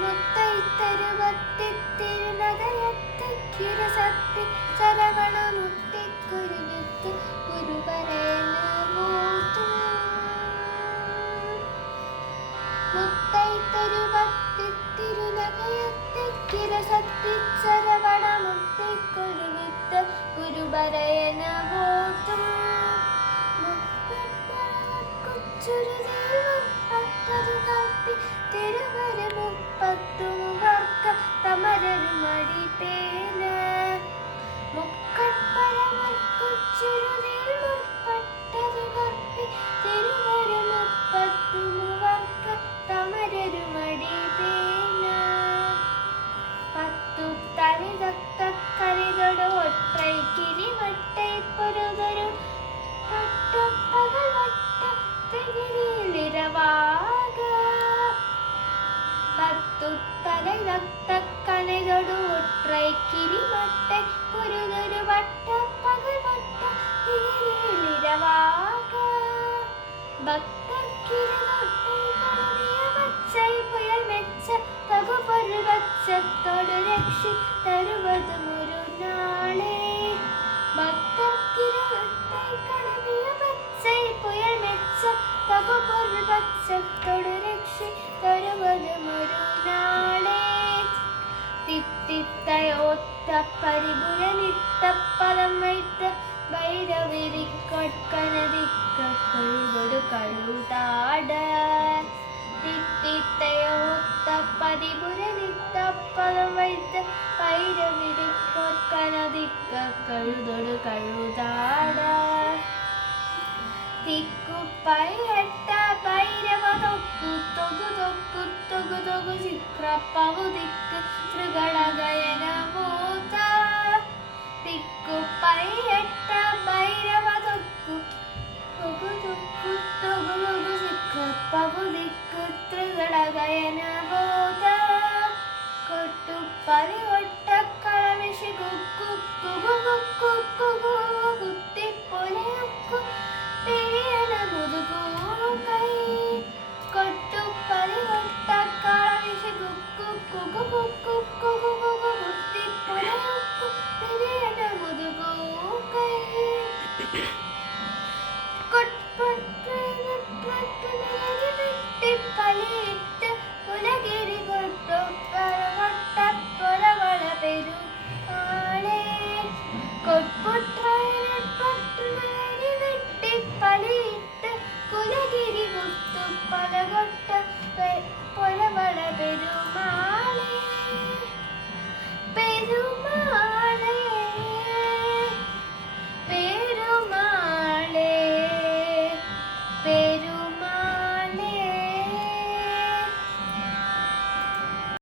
മുത്തൈത്തരുവത്തിത്തിരുനഗരത്തിക്കിരസത്തി ചരവണമുത്തിക്കുരുവിത്ത് ഗുരുവരേന പോത്തും. മുത്തൈത്തരുവത്തിത്തിരുനഗരത്തിക്കിരസത്തി ചരവണമുത്തിക്കുരുവിത്ത് ഗുരുവരേന പോത്തും. ചുരുതീർവം പട്ടതു കാട്ടി തിരുവര മുപ്പത്തുമുവർക്ക തമരരുമടി പേന. മുക്കട്പരമക്കുച്ചുരുതീർവം പട്ടതു കാട്ടി തിരുവര മുപ്പത്തുമുവർക്ക തമരരുമടി പേന. പത്തു തലിതത്ത കലിതൊടു ഒറ്റൈ കിരിവട്ടൈ പൊരുതൊരു പട്ടപ്പകൽ വട്ട ിരവാക. പത്തു തലതക്കലതൊടു ഒറ്റൈ കിരിവട്ടൈ പൊരുതൊരു വട്ടപ്പകൽ വട്ട തിരിരവാക. ഭക്തർക്കിരുതൊട്ടൈ കടവിയ പച്ചൈ പുയൽ മെച്ച തകുപൊരു പച്ചത്തോടു രക്ഷി തരുവതുമൊരു നാളെ. ഭക്തർക്കിരുതൊട്ടൈ കടവിയ പച്ചൈ പുയൽ മെച്ച തകുപൊരു പച്ചത്തോടു രക്ഷി തരുവതുമൊരു നാളെ. തിത്തിത്തയോത്ത പരിപുരനിത്തപ്പദം വൈത്ത ഭൈരവിരിക്കൊട്കനദിക്കൊഴുതൊടു കഴുതാട. തിത്തിത്തയോത്ത പരിപുരനിത്തപ്പദം വൈത്ത ഭൈരവിരിക്കൊട്കനദിക്കൊഴുതൊടു കഴുതാട. തിക്കുപ്പൈയട്ട ഭൈരവതൊക്കു തൊകു തൊക്കു തൊകു തൊകു ചിത്രപ്പവു ദിക്ക് തൃഗളഗയന മൂത. തിക്കുപ്പൈയട്ട ഭൈരവതൊക്കു തൊകു തൊക്കു തൊകു തൊകു ചിത്രപ്പവു ദിക്ക് തൃഗളഗയന മൂത. കൊട്ടുപ്പരി